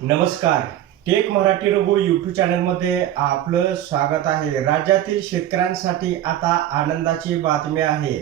नमस्कार. Take Marathi Raghu YouTube चॅनलमध्ये आपलं स्वागत आहे. राज्यातील शेतकऱ्यांसाठी आता आनंदाची बातमी आहे.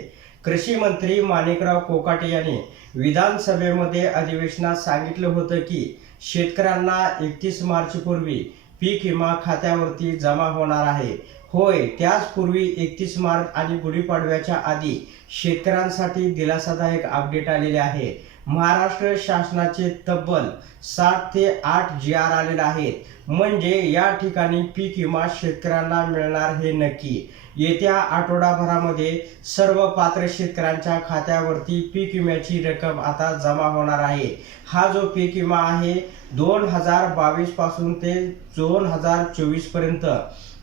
कृषी मंत्री माणिकराव कोकाटे यांनी विधानसभेमध्ये अधिवेशनात सांगितलं होतं की शेतकऱ्यांना एकतीस मार्चपूर्वी पीक विमा खात्यावरती जमा होणार आहे. होय त्याचपूर्वी एकतीस मार्च आणि गुढीपाडव्याच्या आधी शेतकऱ्यांसाठी दिलासादायक अपडेट आलेले आहे. महाराष्ट्र शासनाचे तब्बल सात ते आठ जी आर आलेले आहेत. म्हणजे या ठिकाणी पीक विमा शेतकऱ्यांना मिळणार हे नक्की. येत्या आठवडाभरामध्ये सर्व पात्र शेतकऱ्यांच्या खात्यावरती पीक विम्याची रक्कम आता जमा होणार आहे. हा जो पीक विमा आहे दोन हजार बावीसपासून ते दोन हजार चोवीसपर्यंत.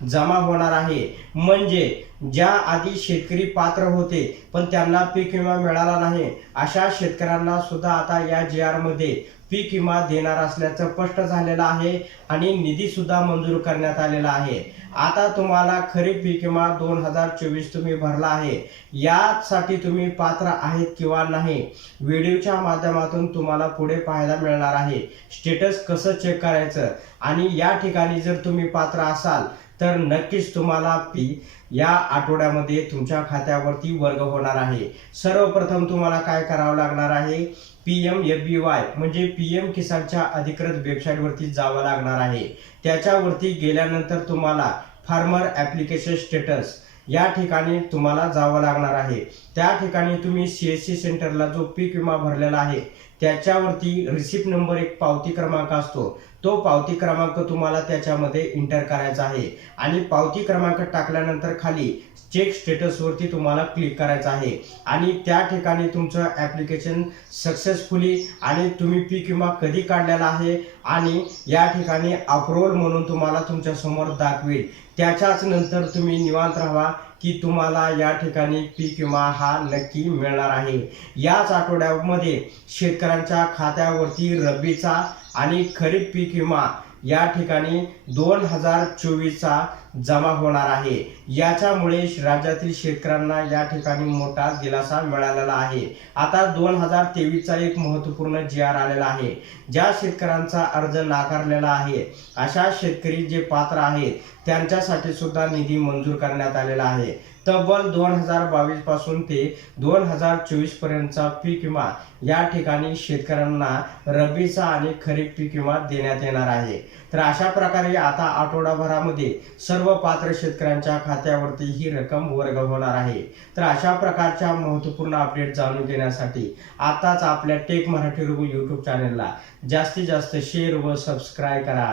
जमा होणार आहे. म्हणजे ज्या आधी शेतकरी पात्र होते पण त्यांना पीक विमा मिळाला नाही अशा शेतकऱ्यांना सुद्धा आता या जी आरमध्ये पीक विमा देणार असल्याचं स्पष्ट झालेलं आहे आणि निधी सुद्धा मंजूर करण्यात आलेला आहे. आता तुम्हाला खरीप पीक विमा दोन हजार चोवीस तुम्ही भरला आहे. यासाठी तुम्ही पात्र आहेत किंवा नाही व्हिडिओच्या माध्यमातून तुम्हाला पुढे पाहायला मिळणार आहे. स्टेटस कसं चेक करायचं? आणि या ठिकाणी जर तुम्ही पात्र असाल तर नक्कीच तुम्हाला पी या आठवड्यामध्ये तुमच्या खात्यावरती वर्ग होणार आहे. सर्वप्रथम तुम्हाला काय करावं लागणार आहे? P M F B Y म्हणजे पी एम किसानच्या अधिकृत वेबसाईटवरती जावं लागणार आहे. त्याच्यावरती गेल्यानंतर तुम्हाला फार्मर ॲप्लिकेशन स्टेटस या ठिकाणी तुम्हाला जावं लागणार आहे. त्या ठिकाणी तुम्ही सी एस सी सेंटरला जो पीक विमा भरलेला आहे त्याच्यावरती रिसिप्ट नंबर एक पावती क्रमांक असतो. तो पावती क्रमांक तुम्हाला त्याच्यामध्ये इंटर करायचा आहे. आणि पावती क्रमांक टाकल्यानंतर खाली चेक स्टेटसवरती तुम्हाला क्लिक करायचं आहे. आणि त्या ठिकाणी तुमचं ॲप्लिकेशन सक्सेसफुली आणि तुम्ही पीक विमा कधी काढलेला आहे आणि या ठिकाणी अप्रुव्हल म्हणून तुम्हाला तुमच्यासमोर दाखवेल. त्याच्याच नंतर तुम्ही निवांत राहा. की तुम्हाला या ठिकाणी पीक विमा हा नक्की मिळणार आहे. याच आठवड्यामध्ये शेतकऱ्यांच्या खात्यावरती रब्बीचा आणि खरीप पीक विमा या ठिकाणी दोन हजार चोवीसचा जमा होणार आहे. याच्यामुळे राज्यातील शेतकऱ्यांना या ठिकाणी मोठा दिलासा मिळालेला आहे. आता दोन हजार तेवीसचा एक महत्त्वपूर्ण जी आर आलेला आहे. ज्या शेतकऱ्यांचा अर्ज नाकारलेला आहे अशा शेतकरी जे पात्र आहेत त्यांच्यासाठी सुद्धा निधी मंजूर करण्यात आलेला आहे. तब्बल दोन हजार बावीसपासून ते दोन हजार चोवीस पर्यंतचा पीक विमा या ठिकाणी शेतकऱ्यांना रब्बीचा आणि खरीप पीक विमा देण्यात येणार आहे. तर अशा प्रकारे आता आठवडाभरामध्ये सर्व सर्व पात्र शेतकऱ्यांच्या खात्यावरती ही रक्कम वर्ग होणार आहे. तर अशा प्रकारच्या महत्त्वपूर्ण अपडेट जाणून घेण्यासाठी आताच आपल्या टेक मराठी रुगू यूट्यूब चॅनलला जास्तीत जास्त शेअर व सबस्क्राईब करा.